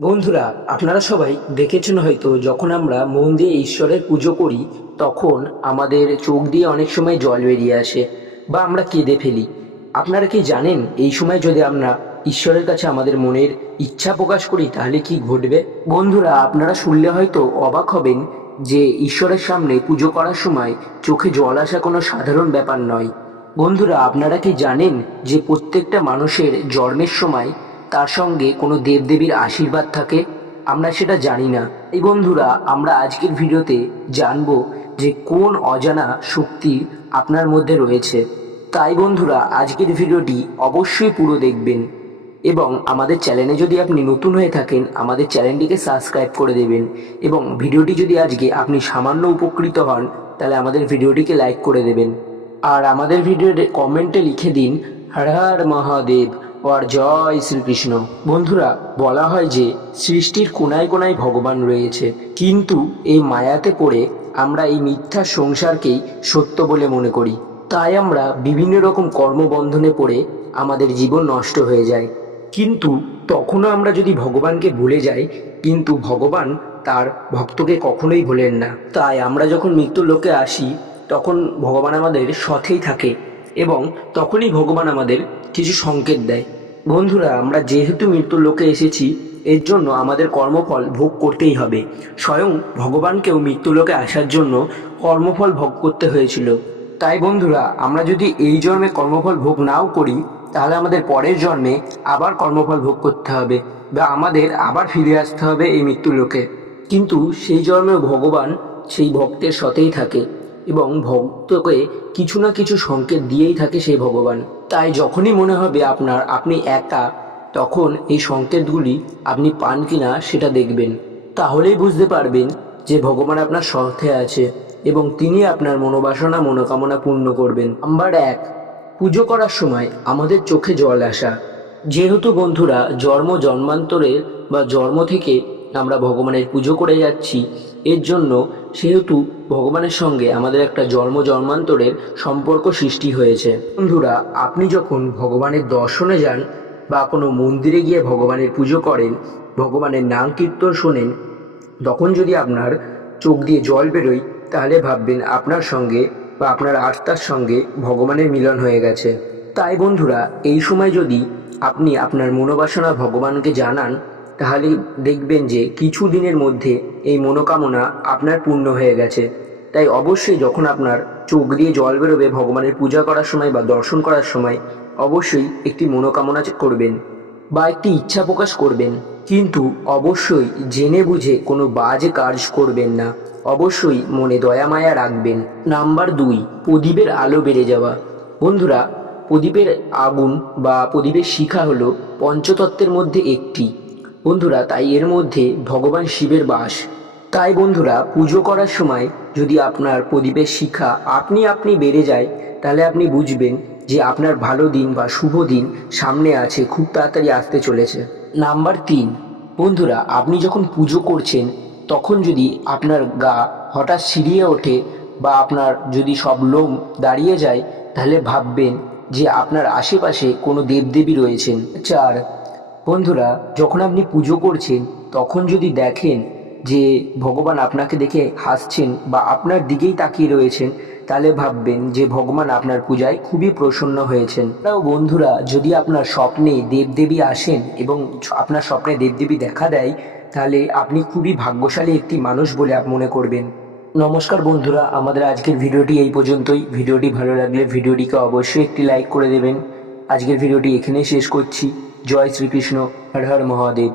বন্ধুরা, আপনারা সবাই দেখেছেন হয়তো যখন আমরা মন দিয়ে ঈশ্বরের পুজো করি তখন আমাদের চোখ দিয়ে অনেক সময় জল বেরিয়ে আসে বা আমরা কেঁদে ফেলি। আপনারা কি জানেন এই সময় যদি আমরা ঈশ্বরের কাছে আমাদের মনের ইচ্ছা প্রকাশ করি তাহলে কি ঘটবে? বন্ধুরা, আপনারা শুনলে হয়তো অবাক হবেন যে ঈশ্বরের সামনে পুজো করার সময় চোখে জল আসা কোনো সাধারণ ব্যাপার নয়। বন্ধুরা, আপনারা কি জানেন যে প্রত্যেকটা মানুষের জন্মের সময় তার সঙ্গে কোনো দেবদেবীর আশীর্বাদ থাকে? আমরা সেটা জানি না। এই বন্ধুরা, আমরা আজকের ভিডিওতে জানবো যে কোন অজানা শক্তি আপনার মধ্যে রয়েছে। তাই বন্ধুরা, আজকের ভিডিওটি অবশ্যই পুরো দেখবেন এবং আমাদের চ্যানেলে যদি আপনি নতুন হয়ে থাকেন আমাদের চ্যানেলটিকে সাবস্ক্রাইব করে দেবেন এবং ভিডিওটি যদি আজকে আপনি সামান্য উপকৃত হন তাহলে আমাদের ভিডিওটিকে লাইক করে দেবেন আর আমাদের ভিডিওর কমেন্টে লিখে দিন হর হর মহাদেব আর জয় শ্রীকৃষ্ণ। বন্ধুরা, বলা হয় যে সৃষ্টির কোনায় কোনায় ভগবান রয়েছে, কিন্তু এই মায়াতে পড়ে আমরা এই মিথ্যা সংসারকেই সত্য বলে মনে করি। তাই আমরা বিভিন্ন রকম কর্মবন্ধনে পড়ে আমাদের জীবন নষ্ট হয়ে যায়। কিন্তু তখনও আমরা যদি ভগবানকে ভুলে যাই, কিন্তু ভগবান তার ভক্তকে কখনোই ভোলেন না। তাই আমরা যখন মৃত্যুর লোকে আসি তখন ভগবান আমাদের সাথেই থাকে এবং তখনই ভগবান আমাদের কিছু সংকেত দেয়। বন্ধুরা, আমরা যেহেতু মৃত্যুর লোকে এসেছি এর জন্য আমাদের কর্মফল ভোগ করতেই হবে। স্বয়ং ভগবানকেও মৃত্যুলোকে আসার জন্য কর্মফল ভোগ করতে হয়েছিল। তাই বন্ধুরা, আমরা যদি এই জন্মে কর্মফল ভোগ নাও করি তাহলে আমাদের পরের জন্মে আবার কর্মফল ভোগ করতে হবে বা আমাদের আবার ফিরে আসতে হবে এই মৃত্যুলোকে। কিন্তু সেই জন্মেও ভগবান সেই ভক্তের সাথেই থাকে এবং ভক্তকে কিছু না কিছু সংকেত দিয়েই থাকে সেই ভগবান। তাই যখনই মনে হবে আপনি একা, তখন এই সংকেতগুলি আপনি পান কিনা সেটা দেখবেন। তাহলেই বুঝতে পারবেন যে ভগবান আপনার সাথে আছে এবং তিনি আপনার মনোবাসনা মনোকামনা পূর্ণ করবেন। নাম্বার 1, পুজো করার সময় আমাদের চোখে জল আসা। যেহেতু বন্ধুরা জন্মান্তরে বা জন্ম থেকে আমরা ভগবানের পুজো করে যাচ্ছি, এর জন্য সেহেতু ভগবানের সঙ্গে আমাদের একটা জন্মান্তরের সম্পর্ক সৃষ্টি হয়েছে। বন্ধুরা, আপনি যখন ভগবানের দর্শনে যান বা কোনো মন্দিরে গিয়ে ভগবানের পুজো করেন, ভগবানের নাম কীর্তন শোনেন, তখন যদি আপনার চোখ দিয়ে জল বেরোয় তাহলে ভাববেন আপনার সঙ্গে বা আপনার আত্মার সঙ্গে ভগবানের মিলন হয়ে গেছে। তাই বন্ধুরা, এই সময় যদি আপনি আপনার মনোবাসনা ভগবানকে জানান তাহলে দেখবেন যে কিছু দিনের মধ্যে এই মনোকামনা আপনার পূর্ণ হয়ে গেছে। তাই অবশ্যই যখন আপনার চোখ দিয়ে জল বেরোবে ভগবানের পূজা করার সময় বা দর্শন করার সময় অবশ্যই একটি মনোকামনা করবেন বা একটি ইচ্ছা প্রকাশ করবেন, কিন্তু অবশ্যই জেনে বুঝে কোনো বাজে কাজ করবেন না। অবশ্যই মনে দয়া মায়া রাখবেন। নাম্বার 2, প্রদীপের আলো বেড়ে যাওয়া। বন্ধুরা, প্রদীপের আগুন বা প্রদীপের শিখা হলো পঞ্চতত্ত্বের মধ্যে একটি। বন্ধুরা, তাই এর মধ্যে ভগবান শিবের বাস। তাই বন্ধুরা, পুজো করার সময় যদি আপনার প্রদীপের শিখা আপনি বেড়ে যায় তাহলে আপনি বুঝবেন যে আপনার ভালো দিন বা শুভ দিন সামনে আছে, খুব তাড়াতাড়ি আসতে চলেছে। নাম্বার 3, বন্ধুরা, আপনি যখন পুজো করছেন তখন যদি আপনার গা হঠাৎ শিরিয়ে ওঠে বা আপনার যদি সব লোম দাঁড়িয়ে যায় তাহলে ভাববেন যে আপনার আশেপাশে কোনো দেবদেবী রয়েছেন। 4, বন্ধুরা, যখন আপনি পুজো করছেন তখন যদি দেখেন যে ভগবান আপনাকে দেখে হাসছেন বা আপনার দিকেই তাকিয়ে রয়েছেন তাহলে ভাববেন যে ভগবান আপনার পূজায় খুবই প্রসন্ন হয়েছেন। তাও বন্ধুরা, যদি আপনার স্বপ্নে দেবদেবী আসেন এবং আপনার স্বপ্নে দেবদেবী দেখা দেয় তাহলে আপনি খুবই ভাগ্যশালী একটি মানুষ বলে মনে করবেন। নমস্কার বন্ধুরা, আমাদের আজকের ভিডিওটি এই পর্যন্তই। ভিডিওটি ভালো লাগলে ভিডিওটিকে অবশ্যই একটি লাইক করে দেবেন। আজকের ভিডিওটি এখানেই শেষ করছি। জয় শ্রীকৃষ্ণ, হর হর মহাদেব।